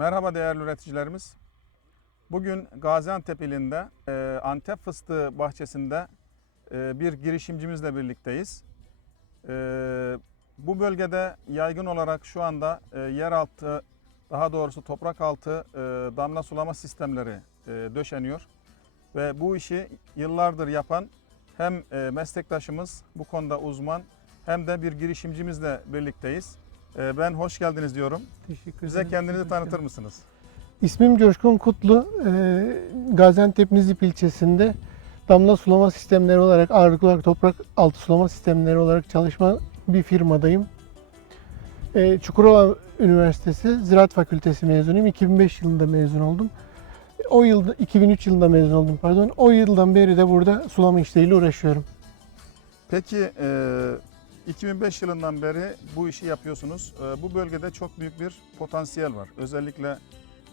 Merhaba değerli üreticilerimiz. Bugün Gaziantep ilinde e, Antep fıstığı bahçesinde e, bir girişimcimizle birlikteyiz. E, bu bölgede yaygın olarak şu anda yeraltı, daha doğrusu toprak altı damla sulama sistemleri döşeniyor. Ve bu işi yıllardır yapan hem meslektaşımız bu konuda uzman hem de bir girişimcimizle birlikteyiz. E, ben hoş geldiniz diyorum. Teşekkür Bize ederim. kendinizi Hoş tanıtır mısınız? İsmim Coşkun Kutlu. Ee, Gaziantep Nizip ilçesinde damla sulama sistemleri olarak, ağırlıklı olarak toprak altı sulama sistemleri olarak çalışma bir firmadayım. Ee, Çukurova Üniversitesi Ziraat Fakültesi mezunuyum. 2005 yılında mezun oldum. O yılda 2003 yılında mezun oldum pardon. O yıldan beri de burada sulama işleriyle uğraşıyorum. Peki e, 2005 yılından beri bu işi yapıyorsunuz. E, bu bölgede çok büyük bir potansiyel var. Özellikle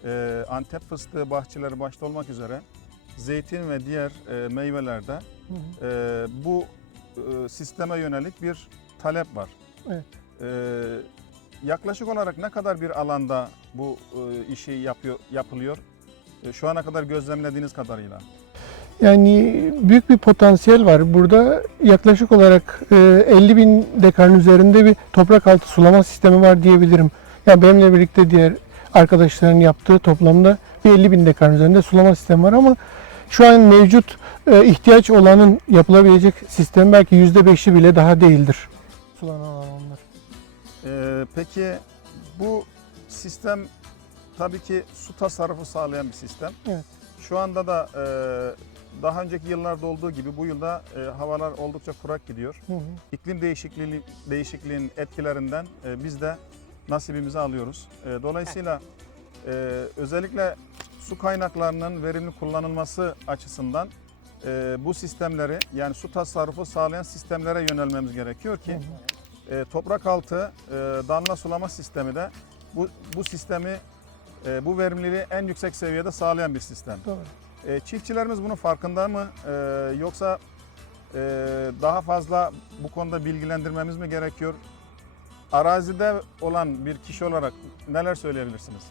e, Antep fıstığı bahçeleri başta olmak üzere zeytin ve diğer e, meyvelerde e, bu sisteme yönelik bir talep var. Evet. Yaklaşık olarak ne kadar bir alanda bu işi yapıyor yapılıyor? Şu ana kadar gözlemlediğiniz kadarıyla. Yani büyük bir potansiyel var. Burada yaklaşık olarak e, 50 bin dekarın üzerinde bir toprak altı sulama sistemi var diyebilirim. Yani benimle birlikte diğer arkadaşların yaptığı toplamda bir 50 bin dekarın üzerinde sulama sistemi var ama şu an mevcut e, ihtiyaç olanın yapılabilecek sistem belki %5'i bile daha değildir. Sulanan alanlar. Ee, peki bu sistem tabii ki su tasarrufu sağlayan bir sistem. Evet. Şu anda da e, daha önceki yıllarda olduğu gibi bu yılda e, havalar oldukça kurak gidiyor. Hı hı. İklim değişikliği değişikliğinin etkilerinden e, biz de nasibimizi alıyoruz. E, dolayısıyla e, özellikle su kaynaklarının verimli kullanılması açısından e, bu sistemleri yani su tasarrufu sağlayan sistemlere yönelmemiz gerekiyor ki Hı hı. e, toprak altı e, damla sulama sistemi de bu, bu sistemi e, bu verimliliği en yüksek seviyede sağlayan bir sistem. Doğru. E, çiftçilerimiz bunun farkında mı E, yoksa e, daha fazla bu konuda bilgilendirmemiz mi gerekiyor? Arazide olan bir kişi olarak neler söyleyebilirsiniz?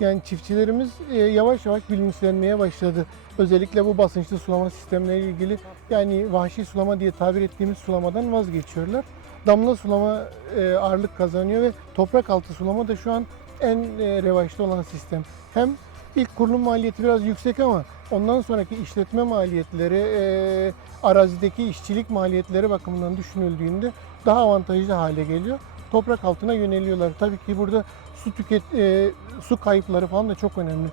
Yani çiftçilerimiz e, yavaş yavaş bilinçlenmeye başladı. Özellikle bu basınçlı sulama sistemleriyle ilgili yani vahşi sulama diye tabir ettiğimiz sulamadan vazgeçiyorlar. Damla sulama e, ağırlık kazanıyor ve toprak altı sulama da şu an en e, revaçta olan sistem. Hem ilk kurulum maliyeti biraz yüksek ama ondan sonraki işletme maliyetleri, e, arazideki işçilik maliyetleri bakımından düşünüldüğünde daha avantajlı hale geliyor. Toprak altına yöneliyorlar. Tabii ki burada su tüket e, su kayıpları falan da çok önemli.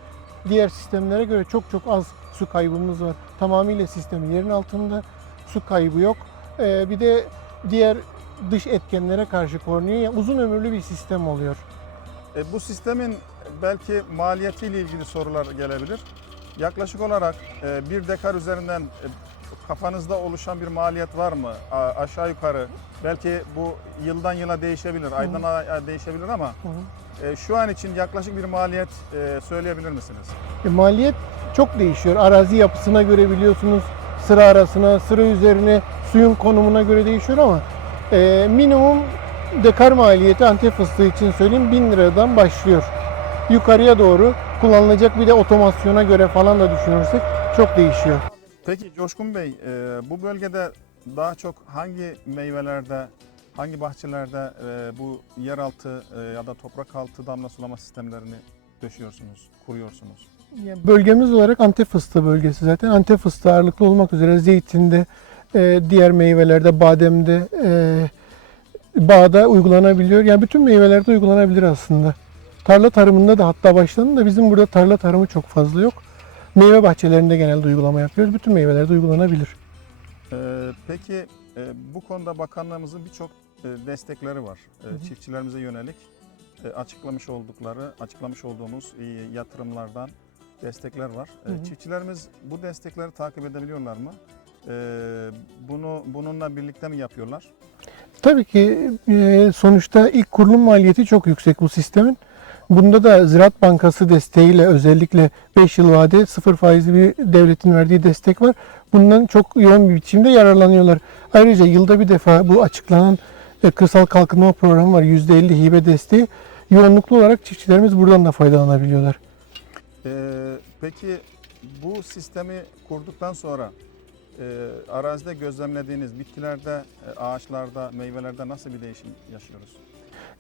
Diğer sistemlere göre çok çok az su kaybımız var. Tamamıyla sistemin yerin altında su kaybı yok. E, bir de diğer dış etkenlere karşı korunuyor. Yani uzun ömürlü bir sistem oluyor. E, bu sistemin belki maliyetiyle ilgili sorular gelebilir. Yaklaşık olarak e, bir dekar üzerinden e, kafanızda oluşan bir maliyet var mı? A- aşağı yukarı belki bu yıldan yıla değişebilir, aydan aya değişebilir ama Hı hı. e, şu an için yaklaşık bir maliyet e, söyleyebilir misiniz? E, maliyet çok değişiyor. Arazi yapısına göre biliyorsunuz sıra arasına, sıra üzerine, suyun konumuna göre değişiyor ama e, minimum dekar maliyeti Antep fıstığı için söyleyeyim 1000 liradan başlıyor. Yukarıya doğru kullanılacak bir de otomasyona göre falan da düşünürsek çok değişiyor. Peki Coşkun Bey, e, bu bölgede daha çok hangi meyvelerde, hangi bahçelerde e, bu yeraltı e, ya da toprak altı damla sulama sistemlerini döşüyorsunuz, kuruyorsunuz? Bölgemiz olarak Antep fıstığı bölgesi zaten. Antep fıstığı ağırlıklı olmak üzere zeytinde, diğer meyvelerde, bademde, bağda uygulanabiliyor. Yani bütün meyvelerde uygulanabilir aslında. Tarla tarımında da hatta başlandı da bizim burada tarla tarımı çok fazla yok. Meyve bahçelerinde genelde uygulama yapıyoruz. Bütün meyvelerde uygulanabilir. E, peki e, bu konuda bakanlığımızın birçok e, destekleri var. E, Hı hı. Çiftçilerimize yönelik e, açıklamış oldukları, açıklamış olduğumuz e, yatırımlardan destekler var. E, Hı hı. Çiftçilerimiz bu destekleri takip edebiliyorlar mı? E, bunu bununla birlikte mi yapıyorlar? Tabii ki e, sonuçta ilk kurulum maliyeti çok yüksek bu sistemin. Bunda da Ziraat Bankası desteğiyle özellikle 5 yıl vade sıfır faizli bir devletin verdiği destek var. Bundan çok yoğun bir biçimde yararlanıyorlar. Ayrıca yılda bir defa bu açıklanan e, kırsal kalkınma programı var. %50 hibe desteği. yoğunluklu olarak çiftçilerimiz buradan da faydalanabiliyorlar. Ee, peki bu sistemi kurduktan sonra e, arazide gözlemlediğiniz bitkilerde, e, ağaçlarda, meyvelerde nasıl bir değişim yaşıyoruz?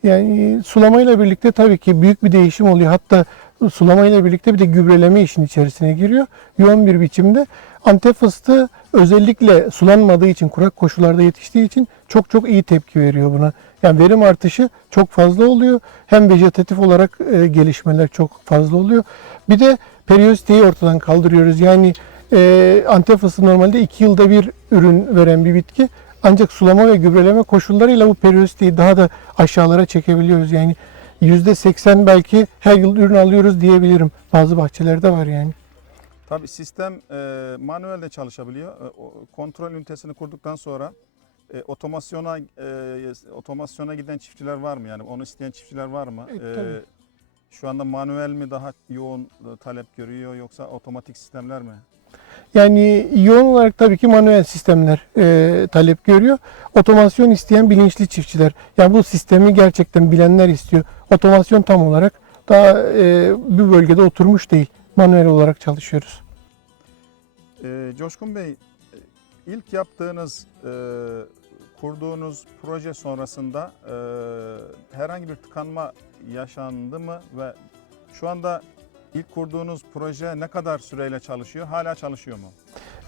Yani sulamayla birlikte tabii ki büyük bir değişim oluyor. Hatta sulamayla birlikte bir de gübreleme işin içerisine giriyor. Yoğun bir biçimde. Antep fıstığı özellikle sulanmadığı için, kurak koşullarda yetiştiği için çok çok iyi tepki veriyor buna. Yani verim artışı çok fazla oluyor. Hem vejetatif olarak e, gelişmeler çok fazla oluyor. Bir de periyositeyi ortadan kaldırıyoruz. Yani e, Antep fıstığı normalde 2 yılda bir ürün veren bir bitki. Ancak sulama ve gübreleme koşullarıyla bu periyositeyi daha da aşağılara çekebiliyoruz. Yani %80 belki her yıl ürün alıyoruz diyebilirim. Bazı bahçelerde var yani. Tabii sistem e, manuelde çalışabiliyor. E, o kontrol ünitesini kurduktan sonra e, otomasyona e, otomasyona giden çiftçiler var mı? Yani onu isteyen çiftçiler var mı? Evet, E, tabii. şu anda manuel mi daha yoğun e, talep görüyor yoksa otomatik sistemler mi? Yani yoğun olarak tabii ki manuel sistemler e, talep görüyor. Otomasyon isteyen bilinçli çiftçiler. Yani bu sistemi gerçekten bilenler istiyor. Otomasyon tam olarak daha e, bir bölgede oturmuş değil. Manuel olarak çalışıyoruz. E, Coşkun Bey, ilk yaptığınız, e, kurduğunuz proje sonrasında e, herhangi bir tıkanma yaşandı mı ve şu anda ilk kurduğunuz proje ne kadar süreyle çalışıyor? Hala çalışıyor mu?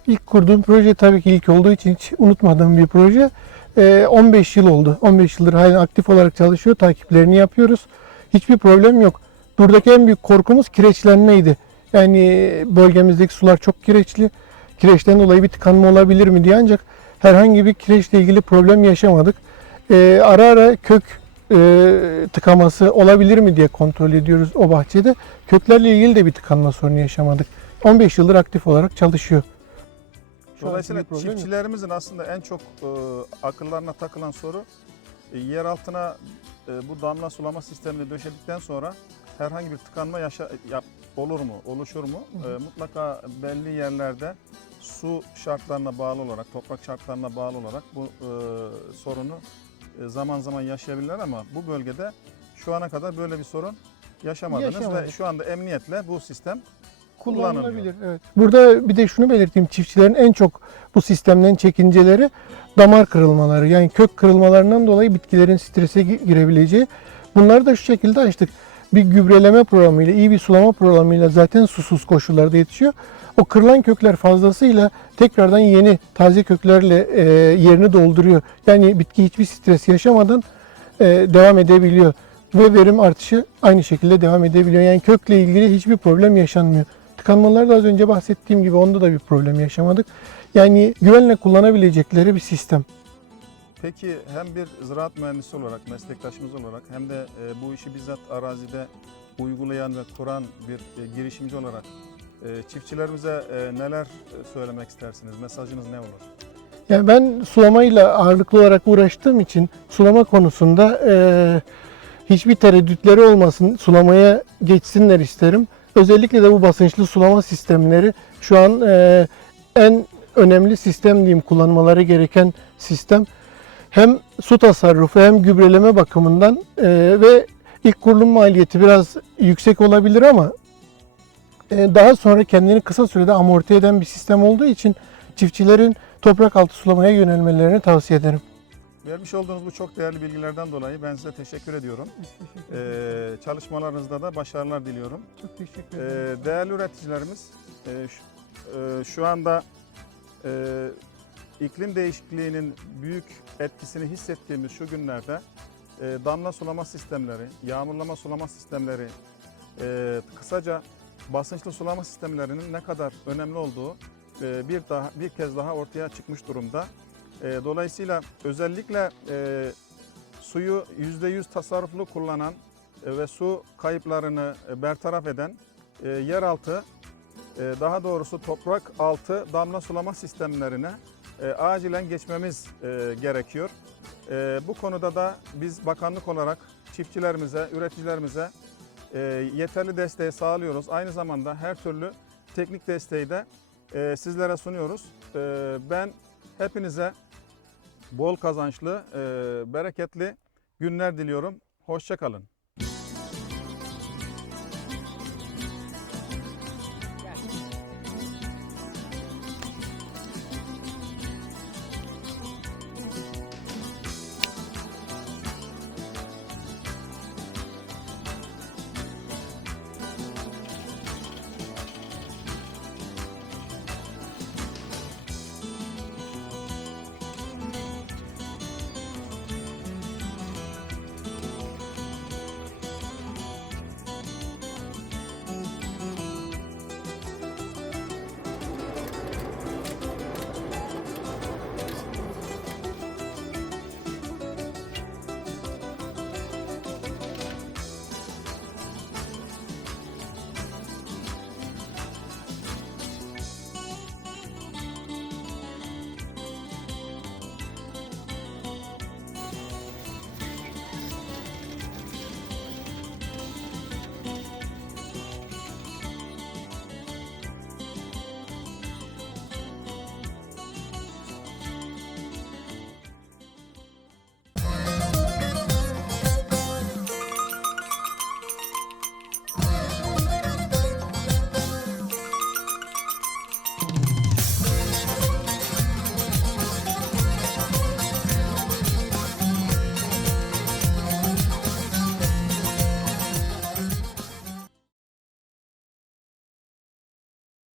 İlk kurduğum proje tabii ki ilk olduğu için hiç unutmadığım bir proje. E, 15 yıl oldu. 15 yıldır hala aktif olarak çalışıyor. Takiplerini yapıyoruz. Hiçbir problem yok. Buradaki en büyük korkumuz kireçlenmeydi. Yani bölgemizdeki sular çok kireçli. Kireçten dolayı bir tıkanma olabilir mi diye ancak herhangi bir kireçle ilgili problem yaşamadık. Ee, ara ara kök e, tıkaması olabilir mi diye kontrol ediyoruz o bahçede. Köklerle ilgili de bir tıkanma sorunu yaşamadık. 15 yıldır aktif olarak çalışıyor. Dolayısıyla yok. çiftçilerimizin aslında en çok e, akıllarına takılan soru e, yer altına e, bu damla sulama sistemini döşedikten sonra herhangi bir tıkanma yaşa, yap, olur mu, oluşur mu? E, mutlaka belli yerlerde su şartlarına bağlı olarak, toprak şartlarına bağlı olarak bu e, sorunu zaman zaman yaşayabilirler ama bu bölgede şu ana kadar böyle bir sorun yaşamadınız ve Yaşamadık. şu anda emniyetle bu sistem kullanılıyor. Kullanılabilir. Evet. Burada bir de şunu belirteyim. Çiftçilerin en çok bu sistemden çekinceleri damar kırılmaları. Yani kök kırılmalarından dolayı bitkilerin strese gi- girebileceği. Bunları da şu şekilde açtık. Bir gübreleme programıyla, iyi bir sulama programıyla zaten susuz koşullarda yetişiyor. O kırılan kökler fazlasıyla tekrardan yeni taze köklerle e, yerini dolduruyor. Yani bitki hiçbir stres yaşamadan e, devam edebiliyor. Ve verim artışı aynı şekilde devam edebiliyor. Yani kökle ilgili hiçbir problem yaşanmıyor. Tıkanmalarda az önce bahsettiğim gibi onda da bir problem yaşamadık. Yani güvenle kullanabilecekleri bir sistem. Peki hem bir ziraat mühendisi olarak, meslektaşımız olarak hem de e, bu işi bizzat arazide uygulayan ve kuran bir e, girişimci olarak e, çiftçilerimize e, neler e, söylemek istersiniz? Mesajınız ne olur? Yani ben sulamayla ağırlıklı olarak uğraştığım için sulama konusunda eee, hiçbir tereddütleri olmasın. Sulamaya geçsinler isterim. Özellikle de bu basınçlı sulama sistemleri şu an eee, en önemli sistem diyeyim kullanmaları gereken sistem. Hem su tasarrufu hem gübreleme bakımından eee, ve ilk kurulum maliyeti biraz yüksek olabilir ama eee, daha sonra kendini kısa sürede amorti eden bir sistem olduğu için çiftçilerin toprak altı sulamaya yönelmelerini tavsiye ederim. Vermiş olduğunuz bu çok değerli bilgilerden dolayı ben size teşekkür ediyorum. E, çalışmalarınızda da başarılar diliyorum. Çok teşekkür E, değerli üreticilerimiz, e, şu, e, şu anda e, iklim değişikliğinin büyük etkisini hissettiğimiz şu günlerde e, damla sulama sistemleri, yağmurlama sulama sistemleri, e, kısaca basınçlı sulama sistemlerinin ne kadar önemli olduğu e, bir daha bir kez daha ortaya çıkmış durumda. Dolayısıyla özellikle suyu %100 tasarruflu kullanan ve su kayıplarını bertaraf eden yeraltı daha doğrusu toprak altı damla sulama sistemlerine e, acilen geçmemiz e, gerekiyor. E, bu konuda da biz bakanlık olarak çiftçilerimize, üreticilerimize e, yeterli desteği sağlıyoruz. Aynı zamanda her türlü teknik desteği de e, sizlere sunuyoruz. E, ben hepinize bol kazançlı, e, bereketli günler diliyorum. Hoşçakalın.